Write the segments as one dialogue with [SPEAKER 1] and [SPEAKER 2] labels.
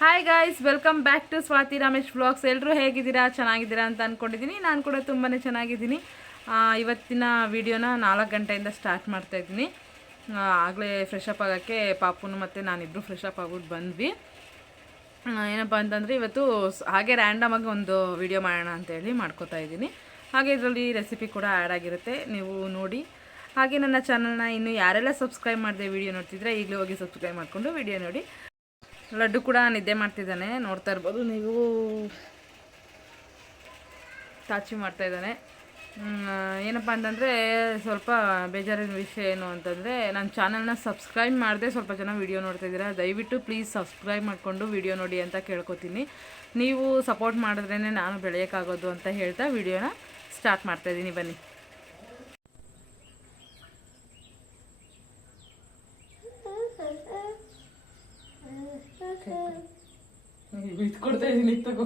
[SPEAKER 1] Hi guys welcome back to Swathi Ramesh vlogs ಎಲ್ಲರೂ ಹೇಗಿದ್ದೀರಾ? ಚೆನ್ನಾಗಿದ್ದೀರಾ ಅಂತ ಅಂದ್ಕೊಂಡಿದ್ದೀನಿ ನಾನು ಕೂಡ ತುಂಬಾ ಚೆನ್ನಾಗಿದ್ದೀನಿ. ಇವತ್ತಿನ ವಿಡಿಯೋನ ನಾಲ್ಕು ಗಂಟೆಯಿಂದ ಸ್ಟಾರ್ಟ್ ಮಾಡ್ತಾ ಇದ್ದೀನಿ. ಆಗಲೇ ಫ್ರೆಶ್ ಅಪ್ ಆಗೋಕ್ಕೆ ಪಾಪುನು ಮತ್ತು ನಾನಿಬ್ಬರು ಫ್ರೆಶ್ ಅಪ್ ಆಗ್ಬಿಟ್ಟು ಬಂದ್ವಿ. ಏನಪ್ಪ ಅಂತಂದರೆ ಇವತ್ತು ಹಾಗೆ ರ್ಯಾಂಡಮ್ ಆಗಿ ಒಂದು ವಿಡಿಯೋ ಮಾಡೋಣ ಅಂತೇಳಿ ಮಾಡ್ಕೋತಾ ಇದ್ದೀನಿ. ಹಾಗೆ ಇದರಲ್ಲಿ ರೆಸಿಪಿ ಕೂಡ ಆ್ಯಡ್ ಆಗಿರುತ್ತೆ. ನೀವು ನೋಡಿ. ಹಾಗೆ ನನ್ನ ಚಾನಲ್ನ ಇನ್ನು ಯಾರೆಲ್ಲ ಸಬ್ಸ್ಕ್ರೈಬ್ ಮಾಡಿದೆ ವಿಡಿಯೋ ನೋಡ್ತಿದ್ರೆ ಈಗಲೇ ಹೋಗಿ ಸಬ್ಸ್ಕ್ರೈಬ್ ಮಾಡಿಕೊಂಡು ವಿಡಿಯೋ ನೋಡಿ. ಲಡ್ಡು ಕೂಡ ನಿದ್ದೆ ಮಾಡ್ತಿದ್ದಾನೆ, ನೋಡ್ತಾ ಇರ್ಬೋದು. ನೀವು ತಾಚಿ ಮಾಡ್ತಾ ಇದ್ದಾನೆ. ಏನಪ್ಪ ಅಂತಂದರೆ ಸ್ವಲ್ಪ ಬೇಜಾರಿನ ವಿಷಯ ಏನು ಅಂತಂದರೆ, ನನ್ನ ಚಾನಲ್ನ ಸಬ್ಸ್ಕ್ರೈಬ್ ಮಾಡದೆ ಸ್ವಲ್ಪ ಜನ ವಿಡಿಯೋ ನೋಡ್ತಾ ಇದ್ದೀರಾ? ದಯವಿಟ್ಟು ಪ್ಲೀಸ್ ಸಬ್ಸ್ಕ್ರೈಬ್ ಮಾಡಿಕೊಂಡು ವಿಡಿಯೋ ನೋಡಿ ಅಂತ ಕೇಳ್ಕೊತೀನಿ. ನೀವು ಸಪೋರ್ಟ್ ಮಾಡಿದ್ರೇ ನಾನು ಬೆಳೆಯೋಕ್ಕಾಗೋದು ಅಂತ ಹೇಳ್ತಾ ವಿಡಿಯೋನ ಸ್ಟಾರ್ಟ್ ಮಾಡ್ತಾಯಿದ್ದೀನಿ ಬನ್ನಿ. ಕೊಡ್ತಾ ಇದ್ದೀನಿ ತಗೋ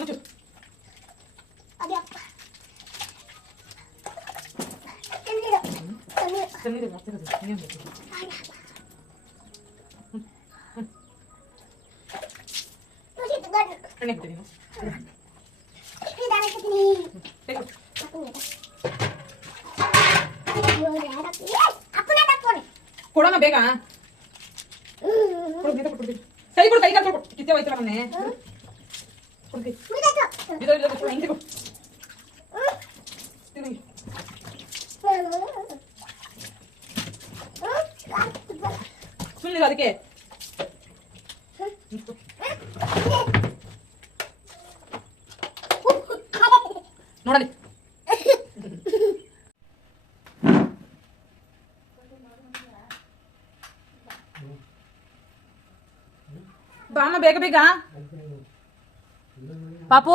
[SPEAKER 1] ಬೇಗ ಹ್ಞೂ ಹೌದಾ ಮುದ್ದಾಗಿ ಚೆನ್ನಾಗಿದೆ ಆಯ್ತಾ ಏನು ಮಾಡ್ಬೋದು ಕಣ್ಣು ಚೆನ್ನಾಗಿದೆ ಮಾಡ್ತಿರೋದು ಏನು ಬೇಕು ಕಣ್ಣೆ ಬಿಟ್ಟಿದ್ದೀನಿ ಕೊಡೋಣ ಬೇಗ ಕೊಡು ಬೇಗ ಕೊಡು ಬೇಗ. ಕೈ ಕೊಡು ಕೈ ಕಾಲು ಕೊಡು ಕಿತ್ತೆ ಹೋಯ್ತಲ್ಲ ಮೊನ್ನೆ ಕೊಡು ಕೈ ಇದು ಇದು ಕೊಡು ಹಿಂಗೆ ಕೊಡು ತಿನ್ನು. ಅದಕ್ಕೆ ನೋಡಲಿ ಬಾಮ ಬೇಗ ಬೇಗ ಪಾಪು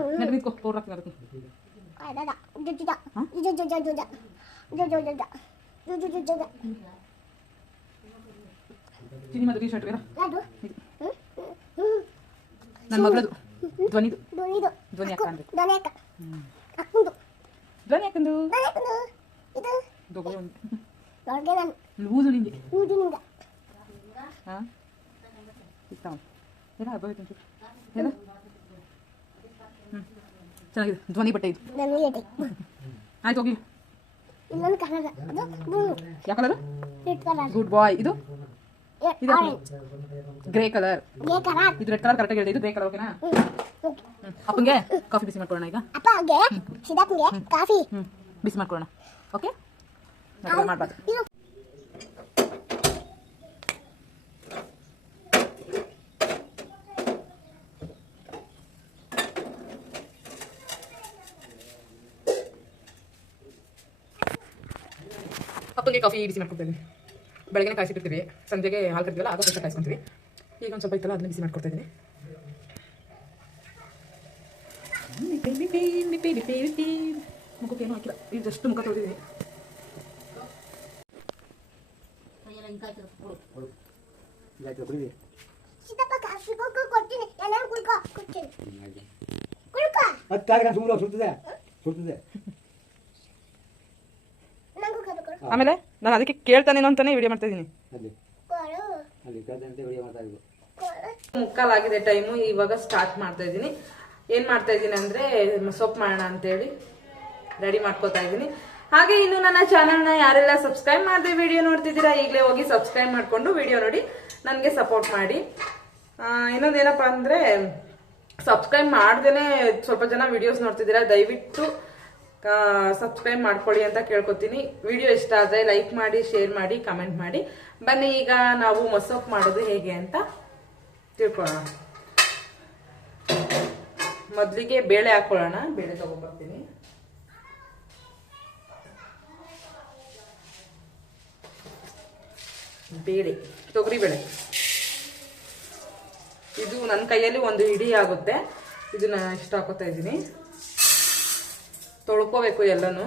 [SPEAKER 1] ಇಲ್ಲಿ ಫಸ್ಟ್ ಇರೋ ಈಗ ಬುಜ್ಜಿಕೆಲ್ಲ ಆಯ್ತು ಕಣ್ಕಪ್ಪು ನೆಟ್ಟು ನಿಂತ್ಕೋ ತೋರ್ ಹಾಕ್ತೀನಿ ಅದಕ್ಕೆ ಚಿನಿ ಮತ್ತೆ ಟಿ ಶರ್ಟ್ ಬೇಡ ನನ್ನ ಮಗಳದು ಧ್ವನಿದು ಧ್ವನಿ ಅಕ್ಕ ಅನ್ಬೇಕು ಧ್ವನಿ ಹಾಕಂದು ದೊಡ್ಡ ಒಂದು ಲೂಸು ನಿಂಗೆ ಹಾಂ ಇರ್ತಾವ ಏನ ಹಬ್ಬ ಆಯ್ತು ಒಂಚೂರು ಏನ ಹ್ಞೂ ಚೆನ್ನಾಗಿದೆ. ಧ್ವನಿ ಬಟ್ಟೆ ಇದು. ಆಯ್ತು ಹೋಗಿ. ಯಾವ ಕಲರ್? ಗುಡ್ ಬಾಯ್ ಇದು? ಇದು ಗ್ರೇ ಕಲರ್ ಇದು ರೆಡ್ ಕಲರ್ ಕರೆಕ್ಟಾಗಿ ಹೇಳಿದೆ. ಇದು ಗ್ರೇ ಕಲರ್ ಓಕೆನಾ ಅಪ್ಪಂಗೆ ಕಾಫಿ ಬಿಸಿ ಮಾಡ್ಕೊಳ್ಳೋಣ ಈಗ?
[SPEAKER 2] ಅಪ್ಪಗೆ ಸಿದ್ದಪ್ಪಗೆ ಕಾಫಿ
[SPEAKER 1] ಬಿಸಿ ಮಾಡ್ಕೊಳ್ಳೋಣ ಓಕೆ ಮಾಡಬಾರ್ದು. ಕಾಫಿ ಬಿಸಿ ಮಾಡ್ಕೊಡ್ತಾ ಇದ್ದೀನಿ ಬೆಳಗ್ಗೆ ಕಾಯಿಸಿಟ್ಟಿರ್ತೀವಿ ಸಂಜೆಗೆ ಹಾಲು ಕರ್ತೀವಲ್ಲ ಆಗ ಫ್ರೆಶ್ ಕಾಯಿಸ್ಕೊಂತೀವಿ. ಈಗ ಒಂದು ಸ್ವಲ್ಪ ಇತ್ತಲ್ಲ ಅದನ್ನ ಬಿಸಿ ಮಾಡ್ಕೊಡ್ತಾ ಇದ್ದೀನಿ. ಹಾಕಿಲ್ಲ? ಜಸ್ಟ್ ಮುಖ
[SPEAKER 3] ಸುಡ್ತದೆ ಸುಡ್ತದೆ
[SPEAKER 2] ನಂಗೂ ಕದು
[SPEAKER 1] ಆಮೇಲೆ? ನಾನು ಅದಕ್ಕೆ ಕೇಳ್ತಾನೇನೋ ಅಂತಾನೆ ವಿಡಿಯೋ ಮಾಡ್ತಾ ಇದ್ದೀನಿ. ಮುಕ್ಕಾಲಾಗಿದೆ ಟೈಮು ಇವಾಗ ಸ್ಟಾರ್ಟ್ ಮಾಡ್ತಾ ಇದ್ದೀನಿ. ಏನು ಮಾಡ್ತಾ ಇದ್ದೀನಿ ಅಂದರೆ ಸೊಪ್ಪು ಮಾಡೋಣ ಅಂತೇಳಿ ರೆಡಿ ಮಾಡ್ಕೋತಾ ಇದ್ದೀನಿ. ಹಾಗೆ ಇನ್ನು ನನ್ನ ಚಾನಲ್ನ ಯಾರೆಲ್ಲ ಸಬ್ಸ್ಕ್ರೈಬ್ ಮಾಡದೆ ವಿಡಿಯೋ ನೋಡ್ತಿದ್ದೀರಾ ಈಗಲೇ ಹೋಗಿ ಸಬ್ಸ್ಕ್ರೈಬ್ ಮಾಡಿಕೊಂಡು ವಿಡಿಯೋ ನೋಡಿ ನನಗೆ ಸಪೋರ್ಟ್ ಮಾಡಿ. ಆ, ಇನ್ನೊಂದೇನಪ್ಪ ಅಂದರೆ ಸಬ್ಸ್ಕ್ರೈಬ್ ಮಾಡ್ದೇ ಸ್ವಲ್ಪ ಜನ ವಿಡಿಯೋಸ್ ನೋಡ್ತಿದ್ದೀರಾ ದಯವಿಟ್ಟು ಸಬ್ಸ್ಕ್ರೈಬ್ ಮಾಡ್ಕೊಳ್ಳಿ ಅಂತ ಕೇಳ್ಕೊತೀನಿ. ವಿಡಿಯೋ ಇಷ್ಟ ಆದರೆ ಲೈಕ್ ಮಾಡಿ ಶೇರ್ ಮಾಡಿ ಕಮೆಂಟ್ ಮಾಡಿ. ಬನ್ನಿ, ಈಗ ನಾವು ಮಸೊಪ್ಪು ಮಾಡೋದು ಹೇಗೆ ಅಂತ ತಿಳ್ಕೊಳ್ಳೋಣ. ಮೊದಲಿಗೆ ಬೇಳೆ ಹಾಕೊಳ್ಳೋಣ. ಬೇಳೆ ತಗೊಂಡ್ಬರ್ತೀನಿ. ಬೇಳೆ, ತೊಗರಿ ಬೇಳೆ. ಇದು ನನ್ನ ಕೈಯಲ್ಲಿ ಒಂದು ಇಡೀ ಆಗುತ್ತೆ. ಇದನ್ನ ಇಷ್ಟ ಹಾಕೋತಾ ಇದ್ದೀನಿ. ತೊಳ್ಕೋಬೇಕು ಎಲ್ಲನೂ.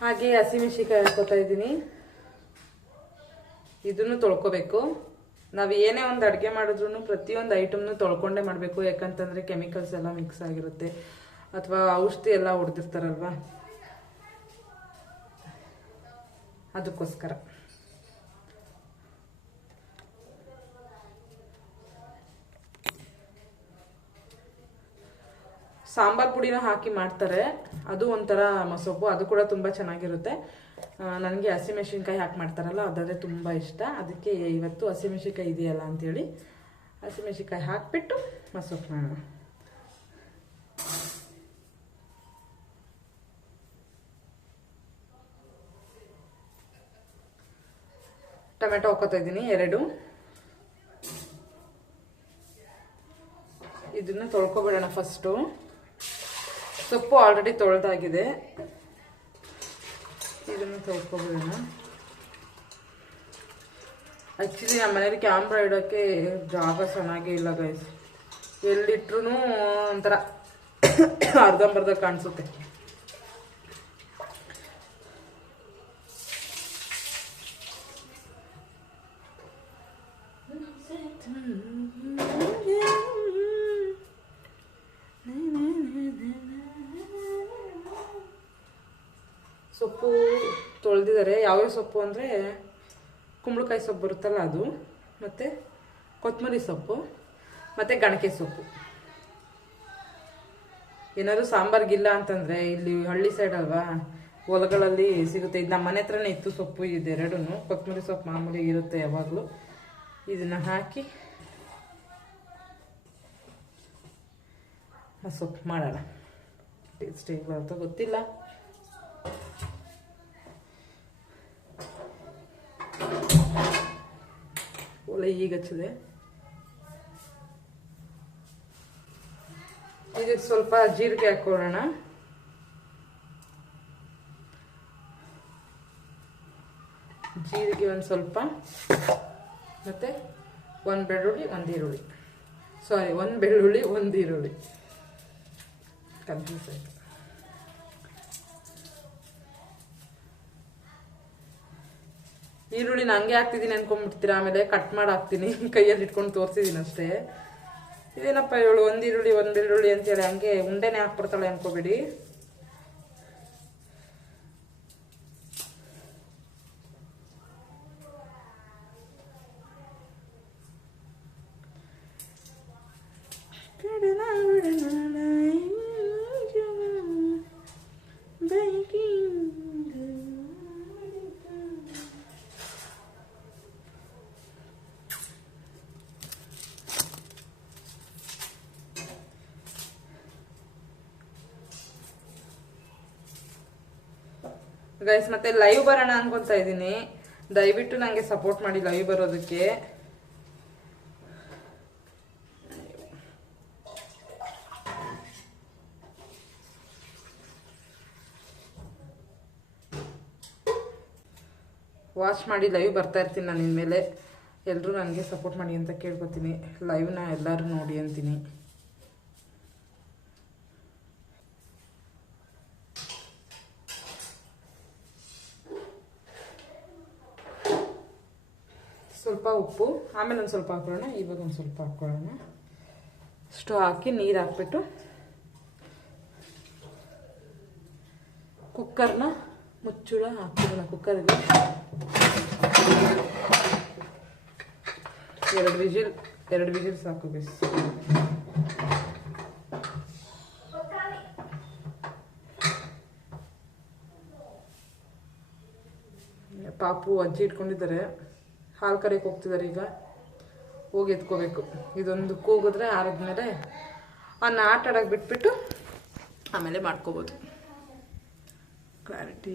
[SPEAKER 1] ಹಾಗೆ ಹಸಿಮೆಣಸಿಕಾಯಿ ಹಾಕೋತಾ ಇದ್ದೀನಿ. ಇದನ್ನು ತೊಳ್ಕೋಬೇಕು. ನಾವು ಏನೇ ಒಂದು ಅಡುಗೆ ಮಾಡಿದ್ರು ಪ್ರತಿಯೊಂದು ಐಟಮ್ನು ತೊಳ್ಕೊಂಡೇ ಮಾಡಬೇಕು. ಯಾಕಂತಂದರೆ ಕೆಮಿಕಲ್ಸ್ ಎಲ್ಲ ಮಿಕ್ಸ್ ಆಗಿರುತ್ತೆ. ಅಥವಾ ಔಷಧಿ ಎಲ್ಲ ಹೊಡೆದಿರ್ತಾರಲ್ವಾ? ಅದಕ್ಕೋಸ್ಕರ. ಸಾಂಬಾರ್ ಪುಡಿನ ಹಾಕಿ ಮಾಡ್ತಾರೆ. ಅದು ಒಂಥರ ಮಸೊಪ್ಪು ಅದು ಕೂಡ ತುಂಬ ಚೆನ್ನಾಗಿರುತ್ತೆ. ನನಗೆ ಹಸಿಮೆಣಸಿನ್ಕಾಯಿ ಹಾಕಿ ಮಾಡ್ತಾರಲ್ಲ ಅದಾದರೆ ತುಂಬ ಇಷ್ಟ. ಅದಕ್ಕೆ ಇವತ್ತು ಹಸಿಮೆಣಸಿನ್ಕಾಯಿ ಇದೆಯಲ್ಲ ಅಂತೇಳಿ ಹಸಿಮೆಣಸಿನ್ಕಾಯಿ ಹಾಕಿಬಿಟ್ಟು ಮಸೊಪ್ಪು ಮಾಡೋಣ. ಟೊಮೆಟೊ ಹಾಕೋತಾ ಇದ್ದೀನಿ, ಎರಡು. ಇದನ್ನ ತೊಳ್ಕೊಬಿಡೋಣ ಫಸ್ಟು ಸೊಪ್ಪು ಆಲ್ರೆಡಿ ತೊಳೆದಾಗಿದೆ. ಇದನ್ನು ತೊಳ್ಕೊಬಿಡೋಣ. ಆ್ಯಕ್ಚುಲಿ ನಮ್ಮ ಮನೇಲಿ ಕ್ಯಾಮ್ರಾ ಇಡೋಕ್ಕೆ ಜಾಗ ಚೆನ್ನಾಗೇ ಇಲ್ಲ ಗೈಸ್ ಎಲ್ಲಿಟ್ರೂ ಒಂಥರ ಅರ್ಧಂಬರ್ಧ ಕಾಣಿಸುತ್ತೆ. ತೊಳೆದಿದ್ದಾರೆ ಯಾವ್ಯಾವ ಸೊಪ್ಪು ಅಂದರೆ ಕುಂಬಳಕಾಯಿ ಸೊಪ್ಪು ಬರುತ್ತಲ್ಲ ಅದು. ಮತ್ತು ಕೊತ್ತಂಬರಿ ಸೊಪ್ಪು, ಮತ್ತು ಗಣಕೆ ಸೊಪ್ಪು. ಏನಾದರೂ ಸಾಂಬಾರ್ಗಿಲ್ಲ ಅಂತಂದರೆ ಇಲ್ಲಿ ಹಳ್ಳಿ ಸೈಡ್ ಅಲ್ವಾ, ಹೊಲಗಳಲ್ಲಿ ಸಿಗುತ್ತೆ. ಇದು ನಮ್ಮ ಮನೆ ಹತ್ರನೇ ಇತ್ತು ಸೊಪ್ಪು ಇದೆರಡೂ ಕೊತ್ತಂಬರಿ ಸೊಪ್ಪು ಮಾಮೂಲಿ ಇರುತ್ತೆ ಯಾವಾಗಲೂ. ಇದನ್ನು ಹಾಕಿ ಆ ಸೊಪ್ಪು ಮಾಡೋಣ. ಟೇಸ್ಟ್ ಹೇಗೆ ಗೊತ್ತಿಲ್ಲ. ಒಳ್ಳೆ ಈಗ ಹಚ್ಚಿದೆ ಇದಕ್ಕೆ ಸ್ವಲ್ಪ ಜೀರಿಗೆ ಹಾಕೊಳ್ಳೋಣ. ಜೀರಿಗೆ ಒಂದು ಸ್ವಲ್ಪ. ಮತ್ತು ಒಂದು ಬೆಳ್ಳುಳ್ಳಿ, ಒಂದು ಈರುಳ್ಳಿ. ಸಾರಿ ಒಂದು ಬೆಳ್ಳುಳ್ಳಿ, ಒಂದು ಈರುಳ್ಳಿ. ಕನ್ಫ್ಯೂಸ್ ಆಯ್ತು. ಈರುಳ್ಳಿ ಹಂಗೆ ಹಾಕ್ತಿದ್ದೀನಿ ಅನ್ಕೊಂಡ್ಬಿಡ್ತೀರಾ? ಆಮೇಲೆ ಕಟ್ ಮಾಡಿ ಹಾಕ್ತೀನಿ. ಕೈಯಲ್ಲಿ ಇಟ್ಕೊಂಡು ತೋರಿಸಿದ್ದೀನಿ ಅಷ್ಟೇ ಇದೇನಪ್ಪ ಇವಳು ಒಂದು ಈರುಳ್ಳಿ ಒಂದು ಈರುಳ್ಳಿ ಅಂತೇಳಿ ಹಂಗೆ ಉಂಡೆನೇ ಹಾಕ್ಬಿಡ್ತಾಳೆ ಅನ್ಕೋಬೇಡಿ. ಗೈಸ್ ಮತ್ತೆ ಲೈವ್ ಬರೋಣ ಅನ್ಕೊಂತ ಇದ್ದೀನಿ. ದಯವಿಟ್ಟು ನನಗೆ ಸಪೋರ್ಟ್ ಮಾಡಿ ಲೈವ್ ಬರೋದಕ್ಕೆ. ವಾಚ್ ಮಾಡಿ ಲೈವ್ ಬರ್ತಾ ಇರ್ತೀನಿ ನಾನು ಇನ್ಮೇಲೆ. ಎಲ್ಲರೂ ನನಗೆ ಸಪೋರ್ಟ್ ಮಾಡಿ ಅಂತ ಕೇಳ್ಕೊತೀನಿ. ಲೈವ್ನ ಎಲ್ಲರೂ ನೋಡಿ ಅಂತೀನಿ ಸ್ವಲ್ಪ ಉಪ್ಪು, ಆಮೇಲೆ ಒಂದು ಸ್ವಲ್ಪ ಹಾಕೊಳ್ಳೋಣ, ಇವಾಗ ಒಂದು ಸ್ವಲ್ಪ ಹಾಕ್ಕೊಳ್ಳೋಣ ಅಷ್ಟು ಹಾಕಿ ನೀರು ಹಾಕ್ಬಿಟ್ಟು ಕುಕ್ಕರ್ನ ಮುಚ್ಚುಳ ಹಾಕ್ಬಿಡೋಣ ಕುಕ್ಕರ್ಗೆ ಎರಡು ವಿಜಿಲ್ ಎರಡು ವಿಜಿಲ್ ಸಾಕು ಬೇಸ್ ಪಾಪು ಅಜ್ಜಿ ಇಟ್ಕೊಂಡಿದ್ದಾರೆ. ಹಾಲು ಕರೆಯಕ್ಕೆ ಹೋಗ್ತಿದ್ದಾರೆ ಈಗ. ಹೋಗಿ ಎತ್ಕೋಬೇಕು. ಇದೊಂದು ಕೂಗಿದ್ರೆ ಆರಿದ್ಮೇಲೆ ಅನ್ನ ಆಟ ಆಡೋಕೆ ಬಿಟ್ಬಿಟ್ಟು ಆಮೇಲೆ ಮಾಡ್ಕೋಬೋದು. ಕ್ಲಾರಿಟಿ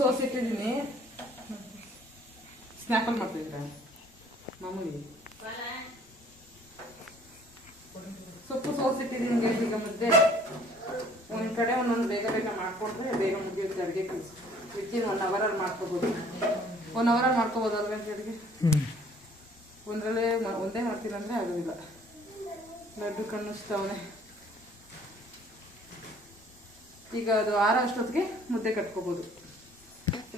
[SPEAKER 1] ಸೋಸಿಟ್ಟಿದ್ದೀನಿ ಸ್ನ್ಯಾಪಲ್ ಮಾಡ್ತಿದ್ದೀರಾ ಮಾಮೂಲಿ ಸೊಪ್ಪು ಸೋಸಿಟ್ಟಿದ್ದೀನಿ ಈಗ ಮುದ್ದೆ ಒಂದು ಕಡೆ ಒಂದೊಂದು ಬೇಗ ಬೇಗ ಮಾಡಿಕೊಂಡ್ರೆ ಬೇಗ ಮುಗಿಯುತ್ತೆ ಅಡುಗೆ ಕೆಲಸ ವಿತಿನ್ ಒನ್ ಅವರಲ್ಲಿ ಮಾಡ್ಕೋಬೋದು ಒನ್ ಅವರಲ್ಲಿ ಮಾಡ್ಕೋಬೋದು ಅಲ್ವ ಅಡುಗೆ ಒಂದರಲ್ಲೇ ಮ- ಒಂದೇ ಮಾಡ್ತೀನಿ ಅಂದರೆ ಆಗೋದಿಲ್ಲ ಲಡ್ಡು ಕಣ್ಣಿಸ್ತಾವನೆ ಈಗ ಅದು ಆರ ಅಷ್ಟೊತ್ತಿಗೆ ಮುದ್ದೆ ಕಟ್ಕೋಬೋದು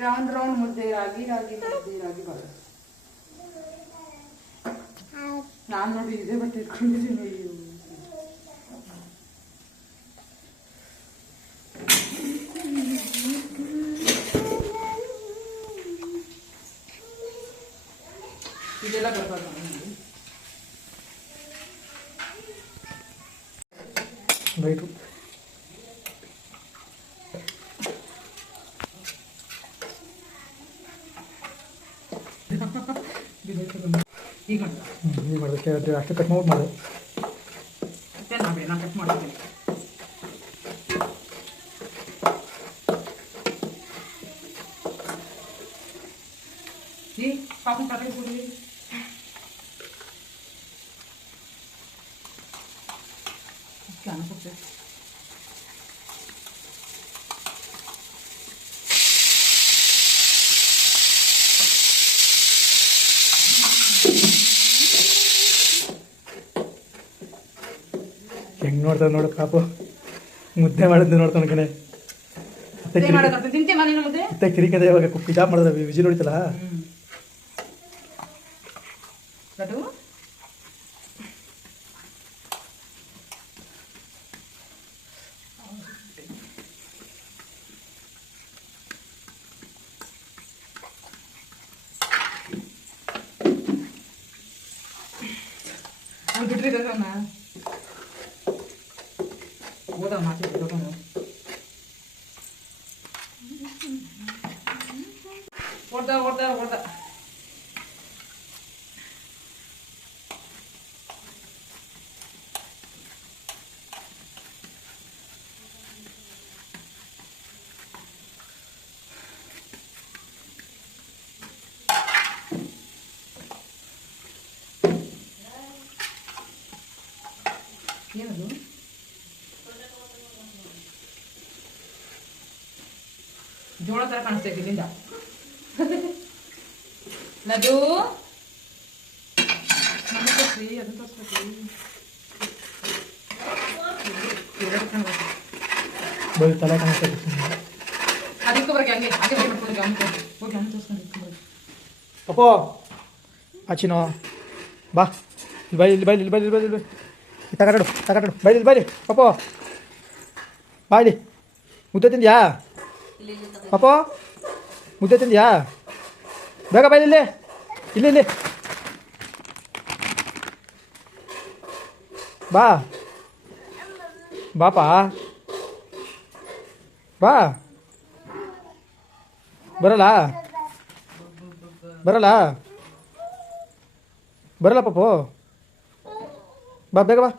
[SPEAKER 1] ರೌಂಡ್ ರೌಂಡ್ ಮುದ್ದೆ ರಾಗಿ ರಾಗಿ ಮುದ್ದೆ ರಾಗಿ ಬರೋದು ನಾನು ನೋಡಿ ಇದೇ ಬಟ್ಟೆ ಇಟ್ಕೊಂಡಿದ್ದೀನಿ ಅಯ್ಯೋ ಇದೆಲ್ಲ ಬರ್ಬಾರ್ದು ನನಗೆ
[SPEAKER 4] ಬೈಟು
[SPEAKER 1] ಈಗ
[SPEAKER 4] ಈಗ ಮಾಡೋದಕ್ಕೆ ಅದು ಅಷ್ಟು ಕಟ್ ಮಾಡ್ಬಿಟ್ಟು ಮಾಡಿದೆ
[SPEAKER 1] ಮತ್ತೆ ನಾವೇ ನಾನು ಕಟ್ ಮಾಡ್ತೀನಿ ಈ ಪಾಪ ಕತೆ ಕೊಡಿ ಅನಿಸುತ್ತೆ
[SPEAKER 4] ಹೆಂಗೆ ನೋಡ ನೋಡು ಪಾಪು ಮುದ್ದೆ ಮಾಡಿದ್ದು ನೋಡ್ತಾನೆ ಕಣೆ. ಮತ್ತೆ ಕಿರಿಕದ ಇವಾಗ ಜಾಬ್ ಮಾಡಿದ್ರೆ ವಿಜಿ ನೋಡಿತಲ್ಲ?
[SPEAKER 1] ಲಡ್ಡು? ಅವ್ನು ಬಿಟ್ಟಿದ್ದಾನ ಹೋದ ಮಾತು ಬಿಟ್ಟು ಹೊಡ್ದ ಹೊಡ್ದ ಹೊಡ್ದ ಏನದು ಜೋಳ ಥರ ಕಾಣಿಸ್ತೈತೆ ಇಲ್ಲಿಂದ ನಮಗೆ ತೋರಿಸ್ರಿ ಅದು ತೋರಿಸ್ಬೇಕು ಎರಡು ಕಾಣ್ಬೇಕು.
[SPEAKER 4] ಬರೀ ತಲೆ ಕಾಣಿಸ್ತೈತಿ
[SPEAKER 1] ಅದಕ್ಕೆ ಹಂಗೆ ಹಾಗೆ ಬರ್ಬೇಕು ಹೋಗಿ ಹೋಗಿ ಅವ್ನು ತೋರಿಸ್ಕೊಂಡು
[SPEAKER 4] ಪಪ್ಪೋ ಆಚಿನೋ ಬಾ. ಬೈಲಿ ಬೈಲಿ ಬೈಲಿ ಬೈಲಿ ಬೈಲಿ ತಗಡು ತಗಡು ಬೈಲಿ ಬೈಲಿ ಪಪ್ಪೋ ಮುದ್ದೆ ತಿಂದ್ಯಾ? ಪಪ್ಪೋ ಮುದ್ದೆ ತಿಂದ್ಯಾ ಬೇಗ ಬೈ ಇಲ್ಲಿ ಇಲ್ಲಿ ಇಲ್ಲಿ ಬಾ ಬಾಪಾ ಬಾ ಬರಲ್ಲ ಬರಲ್ಲ ಬರಲ್ಲ ಪಾಪು ಬಾ ಬೇಗ ಬಾ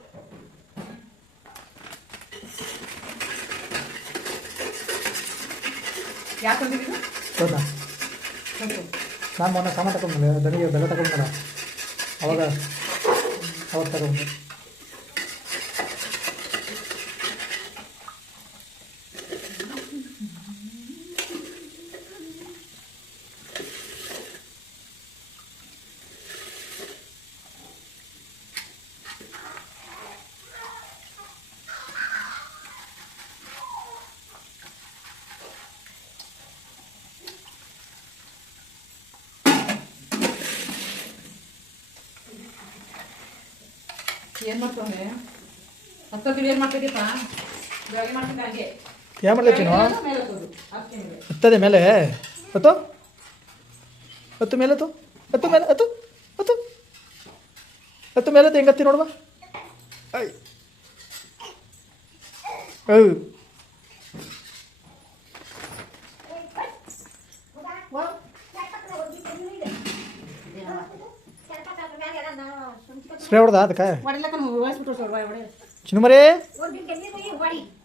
[SPEAKER 4] ನಾನು ಮೊನ್ನೆ ಸಾಮಾನು ತಗೊಂಡ್ಬಂದೆ ದನಿಗೆ ಬೆಲ್ಲ ತಗೊಂಡ್ಬಂದ ಅವಾಗ ಅವಾಗ ತಗೊಂಡೆ
[SPEAKER 1] ಏನು ಮಾಡ್ತಾವೆ ಹತ್ತೊತ್ತಿಗೆ ಏನು ಬೆಳಗ್ಗೆ ಮಾಡ್ತಿದ್ದೆ ಹಂಗೆ. ಹತ್ತೋದು ಮೇಲೆ.
[SPEAKER 4] ಹತ್ತು? ಹತ್ತು ಮೇಲೆ ಹತ್ತು? ಹತ್ತು ಮೇಲೆ ಹತ್ತು? ಹತ್ತು? ಹತ್ತು ಮೇಲೆ ಹತ್ತು ಹೆಂಗತ್ತಿ ನೋಡುವ? ಐ. ಔ ಸ್ಪ್ರೇ ಹೊಡೆದ ಅದಕ್ಕೆ? ಚಿನ್ನುಮರಿ?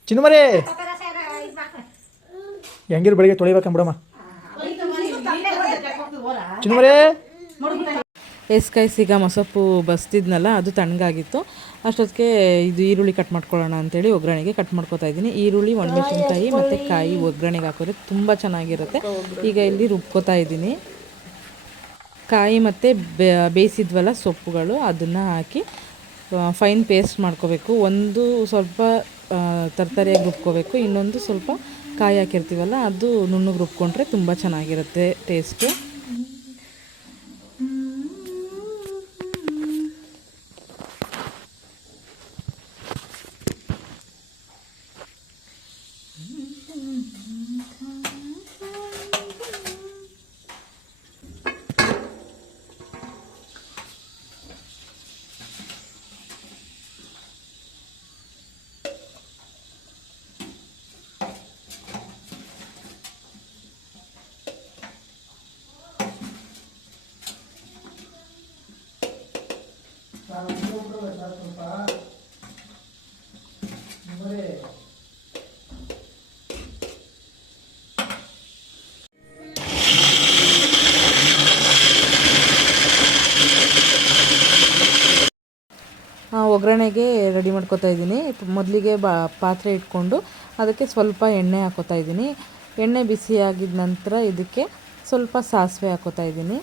[SPEAKER 4] ಚಿನ್ನುಮರಿ? ಹೆಂಗಿರು ಬೆಳಿಗ್ಗೆ ತೊಳಿಬೇಕಂಬಿಡಮ್ಮ ಚಿನ್ಮರೇ
[SPEAKER 1] ಎಸ್ ಕೈ ಈಗ ಮೊಸಪ್ಪು ಬಸ್ತಿದ್ನಲ್ಲ, ಅದು ತಣ್ಣಗಾಗಿತ್ತು. ಅಷ್ಟೊತ್ತಿಗೆ ಇದು ಈರುಳ್ಳಿ ಕಟ್ ಮಾಡ್ಕೊಳ್ಳೋಣ ಅಂತೇಳಿ ಒಗ್ಗರಣೆಗೆ ಕಟ್ ಮಾಡ್ಕೊತಾ ಇದ್ದೀನಿ. ಈರುಳ್ಳಿ, ಒಣಮೆಣಸಿನ್ಕಾಯಿ ಮತ್ತು ಕಾಯಿ ಒಗ್ಗರಣೆಗೆ ಹಾಕಿದ್ರೆ ತುಂಬ ಚೆನ್ನಾಗಿರುತ್ತೆ. ಈಗ ಇಲ್ಲಿ ರುಬ್ಕೋತಾ ಇದ್ದೀನಿ. ಕಾಯಿ ಮತ್ತು ಬೇಯಿಸಿದ್ವಲ್ಲ ಸೊಪ್ಪುಗಳು, ಅದನ್ನು ಹಾಕಿ ಫೈನ್ ಪೇಸ್ಟ್ ಮಾಡ್ಕೋಬೇಕು. ಒಂದು ಸ್ವಲ್ಪ ತರಕಾರಿಯಾಗಿ ರುಬ್ಕೋಬೇಕು. ಇನ್ನೊಂದು ಸ್ವಲ್ಪ ಕಾಯಿ ಹಾಕಿರ್ತೀವಲ್ಲ, ಅದು ನುಣ್ಣಗೆ ರುಬ್ಕೊಂಡ್ರೆ ತುಂಬ ಚೆನ್ನಾಗಿರುತ್ತೆ ಟೇಸ್ಟು ಒಗ್ಗರಣೆಗೆ ರೆಡಿ ಮಾಡ್ಕೋತಾ ಇದ್ದೀನಿ. ಮೊದಲಿಗೆ ಬಾ, ಪಾತ್ರೆ ಇಟ್ಕೊಂಡು ಅದಕ್ಕೆ ಸ್ವಲ್ಪ ಎಣ್ಣೆ ಹಾಕೋತಾ ಇದ್ದೀನಿ. ಎಣ್ಣೆ ಬಿಸಿಯಾಗಿದ ನಂತರ ಇದಕ್ಕೆ ಸ್ವಲ್ಪ ಸಾಸಿವೆ ಹಾಕೋತಾ ಇದ್ದೀನಿ.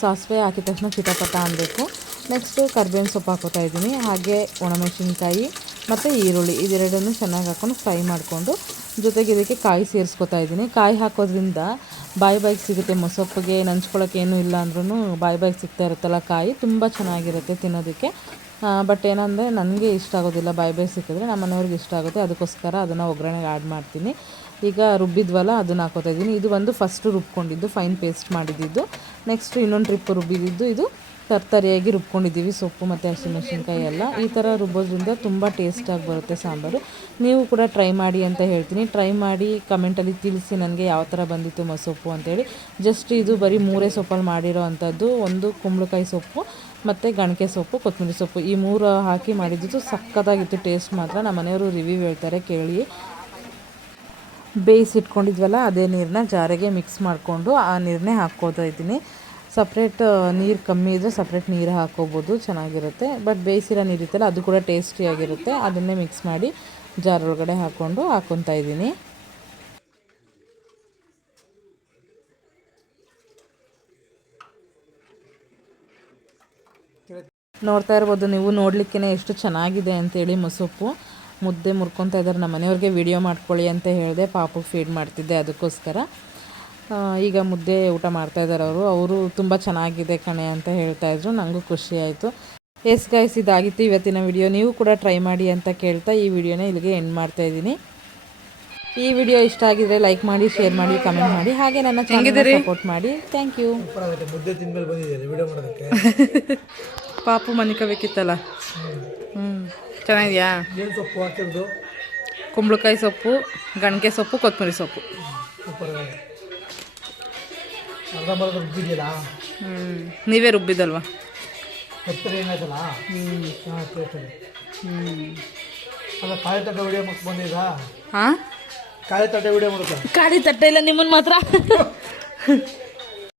[SPEAKER 1] ಸಾಸಿವೆ ಹಾಕಿದ ತಕ್ಷಣ ಚಿಟಪಟ ಅನ್ನಬೇಕು ನೆಕ್ಸ್ಟು ಕರ್ಬೇವಿನ ಸೊಪ್ಪು ಹಾಕೋತಾ ಇದ್ದೀನಿ. ಹಾಗೆ ಒಣಮೆಣಸಿನ್ಕಾಯಿ ಮತ್ತು ಈರುಳ್ಳಿ ಇದೆರಡನ್ನು ಚೆನ್ನಾಗಿ ಹಾಕ್ಕೊಂಡು ಫ್ರೈ ಮಾಡಿಕೊಂಡು ಜೊತೆಗೆ ಇದಕ್ಕೆ ಕಾಯಿ ಸೇರಿಸ್ಕೊತಾ ಇದ್ದೀನಿ. ಕಾಯಿ ಹಾಕೋದ್ರಿಂದ ಬಾಯಿ ಬಾಯಿಗೆ ಸಿಗುತ್ತೆ. ಮೊಸೊಪ್ಪಿಗೆ ನಂಚ್ಕೊಳ್ಳೋಕೆ ಏನೂ ಇಲ್ಲ ಅಂದ್ರೂ ಬಾಯಿ ಬಾಯಿಗೆ ಸಿಗ್ತಾ ಇರುತ್ತಲ್ಲ ಕಾಯಿ, ತುಂಬ ಚೆನ್ನಾಗಿರುತ್ತೆ ತಿನ್ನೋದಕ್ಕೆ. ಬಟ್ ಏನಂದರೆ ನನಗೆ ಇಷ್ಟ ಆಗೋದಿಲ್ಲ. ಬಾಯಿ ಬಾಯಿ ಸಿಕ್ಕಿದ್ರೆ ನಮ್ಮ ಮನೆಯವ್ರಿಗೆ ಇಷ್ಟ ಆಗುತ್ತೆ. ಅದಕ್ಕೋಸ್ಕರ ಅದನ್ನು ಒಗ್ಗರಣೆಗೆ ಆ್ಯಡ್ ಮಾಡ್ತೀನಿ. ಈಗ ರುಬ್ಬಿದ್ವಲ್ಲ ಅದನ್ನು ಹಾಕೋತಾ ಇದ್ದೀನಿ. ಇದು ಒಂದು ಫಸ್ಟು ರುಬ್ಕೊಂಡಿದ್ದು ಫೈನ್ ಪೇಸ್ಟ್ ಮಾಡಿದ್ದು. ನೆಕ್ಸ್ಟ್ ಇನ್ನೊಂದು ಟ್ರಿಪ್ ರುಬ್ಬಿದ್ದು. ಇದು ತರ್ತರಿಯಾಗಿ ರುಬ್ಕೊಂಡಿದ್ದೀವಿ. ಸೊಪ್ಪು ಮತ್ತು ಹಸಿಮೆಣಸಿನ್ಕಾಯಿ ಎಲ್ಲ. ಈ ಥರ ರುಬ್ಬೋದ್ರಿಂದ ತುಂಬ ಟೇಸ್ಟಾಗಿ ಬರುತ್ತೆ ಸಾಂಬಾರು. ನೀವು ಕೂಡ ಟ್ರೈ ಮಾಡಿ ಅಂತ ಹೇಳ್ತೀನಿ. ಟ್ರೈ ಮಾಡಿ ಕಮೆಂಟಲ್ಲಿ ತಿಳಿಸಿ ನನಗೆ ಯಾವ ಥರ ಬಂದಿತ್ತು ಮಸೊಪ್ಪು ಅಂತೇಳಿ ಜಸ್ಟ್ ಇದು ಬರೀ ಮೂರೇ ಸೊಪ್ಪಲ್ಲಿ ಮಾಡಿರೋ ಅಂಥದ್ದು. ಒಂದು ಕುಂಬಳಕಾಯಿ ಸೊಪ್ಪು, ಮತ್ತು ಗಣಕೆ ಸೊಪ್ಪು ಕೊತ್ತಂಬರಿ ಸೊಪ್ಪು. ಈ ಮೂರು ಹಾಕಿ ಮಾಡಿದ್ದು ಸಕ್ಕತ್ತಾಗಿತ್ತು ಟೇಸ್ಟ್ ಮಾತ್ರ ನಮ್ಮ ಮನೆಯವರು ರಿವ್ಯೂ ಹೇಳ್ತಾರೆ, ಕೇಳಿ. ಬೇಯಿಸಿಟ್ಕೊಂಡಿದ್ವಲ್ಲ, ಅದೇ ನೀರನ್ನ ಜಾರಿಗೆ ಮಿಕ್ಸ್ ಮಾಡಿಕೊಂಡು ಆ ನೀರನ್ನೇ ಹಾಕ್ಕೋತಾ ಇದ್ದೀನಿ. ಸಪ್ರೇಟ್ ನೀರು ಕಮ್ಮಿ ಇದ್ದರೆ ಸಪ್ರೇಟ್ ನೀರು ಹಾಕೋಬೋದು, ಚೆನ್ನಾಗಿರುತ್ತೆ. ಬಟ್ ಬೇಯಿಸಿರೋ ನೀರು ಇತ್ತಲ್ಲ ಅದು ಕೂಡ ಟೇಸ್ಟಿಯಾಗಿರುತ್ತೆ ಅದನ್ನೇ ಮಿಕ್ಸ್ ಮಾಡಿ ಜಾರ್ ಒಳಗಡೆ ಹಾಕ್ಕೊಂಡು ಹಾಕ್ಕೊತಾ ಇದ್ದೀನಿ. ನೋಡ್ತಾ ಇರ್ಬೋದು, ನೀವು ನೋಡಲಿಕ್ಕೆ ಎಷ್ಟು ಚೆನ್ನಾಗಿದೆ ಅಂತೇಳಿ ಮೊಸೊಪ್ಪು ಮುದ್ದೆ ಮುರ್ಕೊತಾ ಇದ್ದಾರೆ. ನಮ್ಮ ಮನೆಯವ್ರಿಗೆ ವಿಡಿಯೋ ಮಾಡ್ಕೊಳ್ಳಿ ಅಂತ ಹೇಳಿದೆ, ಪಾಪು ಫೀಡ್ ಮಾಡ್ತಿದ್ದೆ ಅದಕ್ಕೋಸ್ಕರ. ಈಗ ಮುದ್ದೆ ಊಟ ಮಾಡ್ತಾ ಇದ್ದಾರೆ ಅವರು. ಅವರು ತುಂಬ ಚೆನ್ನಾಗಿದೆ ಕಣೆ ಅಂತ ಹೇಳ್ತಾ ಇದ್ರು. ನನಗೂ ಖುಷಿ ಆಯಿತು. ಎಸ್ ಗೈಸ್ ಇದಾಗಿತ್ತು ಇವತ್ತಿನ ವಿಡಿಯೋ ನೀವು ಕೂಡ ಟ್ರೈ ಮಾಡಿ ಅಂತ ಕೇಳ್ತಾ ಈ ವಿಡಿಯೋನ ಇಲ್ಲಿಗೆ ಎಂಡ್ ಮಾಡ್ತಾ ಇದ್ದೀನಿ. ಈ ವಿಡಿಯೋ ಇಷ್ಟ ಆಗಿದ್ರೆ ಲೈಕ್ ಮಾಡಿ ಶೇರ್ ಮಾಡಿ ಕಮೆಂಟ್ ಮಾಡಿ. ಹಾಗೆ ನನ್ನ ಚಾನಲ್ ಸಪೋರ್ಟ್ ಮಾಡಿ ಥ್ಯಾಂಕ್ ಯು
[SPEAKER 4] ಮುದ್ದೆ ತಿಂದ್ಮೇಲೆ ಬಂದಿದ್ದೀರಿ ವಿಡಿಯೋ ಮಾಡೋದಕ್ಕೆ
[SPEAKER 1] ಪಾಪು ಮನಿಕೋಬೇಕಿತ್ತಲ್ಲ ಹ್ಞೂ ಚೆನ್ನಾಗಿದೆಯಾ?
[SPEAKER 4] ಏನು ಸೊಪ್ಪು ಹಾಕಿರೋದು?
[SPEAKER 1] ಕುಂಬಳಕಾಯಿ ಸೊಪ್ಪು ಗಣಕೆ ಸೊಪ್ಪು ಕೊತ್ತಂಬರಿ ಸೊಪ್ಪು.
[SPEAKER 4] ಸೂಪರ್ ಅರ್ಧಂಬರ್ಧ ರುಬ್ಬಿದೆಯಲ್ಲ
[SPEAKER 1] ಹ್ಞೂ ನೀವೇ ರುಬ್ಬಿದಲ್ವಾ
[SPEAKER 4] ಎತ್ತರ ಏನಾಯ್ತಲ್ಲ? ಹಾಂ ಟೇಸ್ಟ್ ಇದೆ
[SPEAKER 1] ಹ್ಞೂ
[SPEAKER 4] ಅಲ್ಲ ಕಾಳೆ ತಟ್ಟೆ ವಿಡಿಯೋ ಮಾಡಕ್ಕೆ ಬಂದಿದ್ದಾ
[SPEAKER 1] ಹಾಂ?
[SPEAKER 4] ಕಾಳೆ ತಟ್ಟೆ ವಿಡಿಯೋ ಮಾಡುತ್ತೆ
[SPEAKER 1] ಕಾಡಿ ತಟ್ಟೆ ಇಲ್ಲ ನಿಮ್ಮನ್ನು ಮಾತ್ರ?